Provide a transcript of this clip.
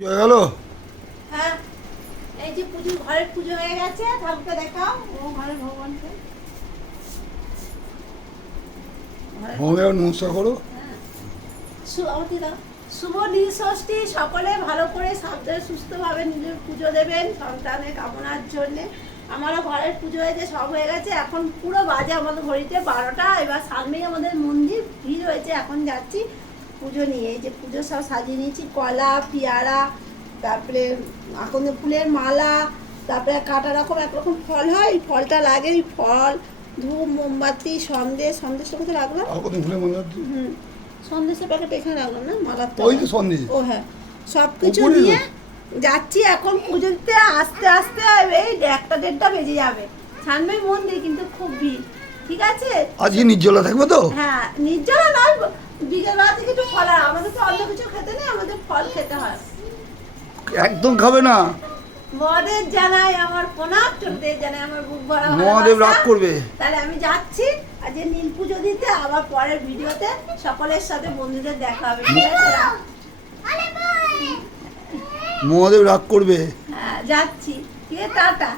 গেল। হ্যাঁ, এই যে পুজো, ঘরের পুজো হয়ে গেছে। ঠাকুরকে দেখাও, ও ঘরের ভগবানকে। ভগবান নমস্কার করো। শুভ নীলষষ্ঠী। সকলে ভালো করে সাবধানে সুস্থভাবে নিজের পুজো দেবেন সন্তানের কামনার জন্যে। আমারও ঘরের পুজো হয়েছে, সব হয়ে গেছে। এখন পুরো বাজে আমাদের ঘড়িতে 12টা। এবার সামনেই আমাদের মন্দির, ভিড় হয়েছে। এখন যাচ্ছি পুজো নিয়ে। এই যে পুজো সব সাজিয়ে নিয়েছি, কলা, পেয়ারা, তারপরে আকন্দ ফুলের মালা, তারপরে কাটা রকম একরকম ফল হয়, এই ফলটা লাগে। ওই ফল, ধূপ, মোমবাতি, সন্দেশটা কোথায় রাখলাম? কত ফুলে মনে হচ্ছে? সন্দেশের প্যাকেট এখানে রাখলাম না, মালার ওই যে সন্দেশ। ও হ্যাঁ, সব কিছু উপরে নিয়ে যাচ্ছি এখন পুজো দিতে। আস্তে আস্তে এই 1টা-1:30টা বেজে যাবে। সামনেই মন্দির, কিন্তু খুব ভিড়। ঠিক আছে, আজকে নির্জলা থাকবে তো? হ্যাঁ, নির্জলা নয়, বিকেলবেলা থেকে একটু ফল। আর আমাদের তো অন্য কিছু খেতে নেই, আমাদের ফল খেতে হয়। একদম খাবে না। মহাদেব জানাই আমার প্রণাম, ছোটদের জানাই আমার বুক ভরা মহাদেব রাগ ভালোবাসা। করবে। তাহলে আমি যাচ্ছি আজ নীল পুজো দিতে। আবার পরের ভিডিওতে সকলের সাথে বন্ধুদের দেখা হবে। ঠিক আছে? মহাদেব রাগ করবে। হ্যাঁ, যাচ্ছি। ঠিক আছে, টাটা।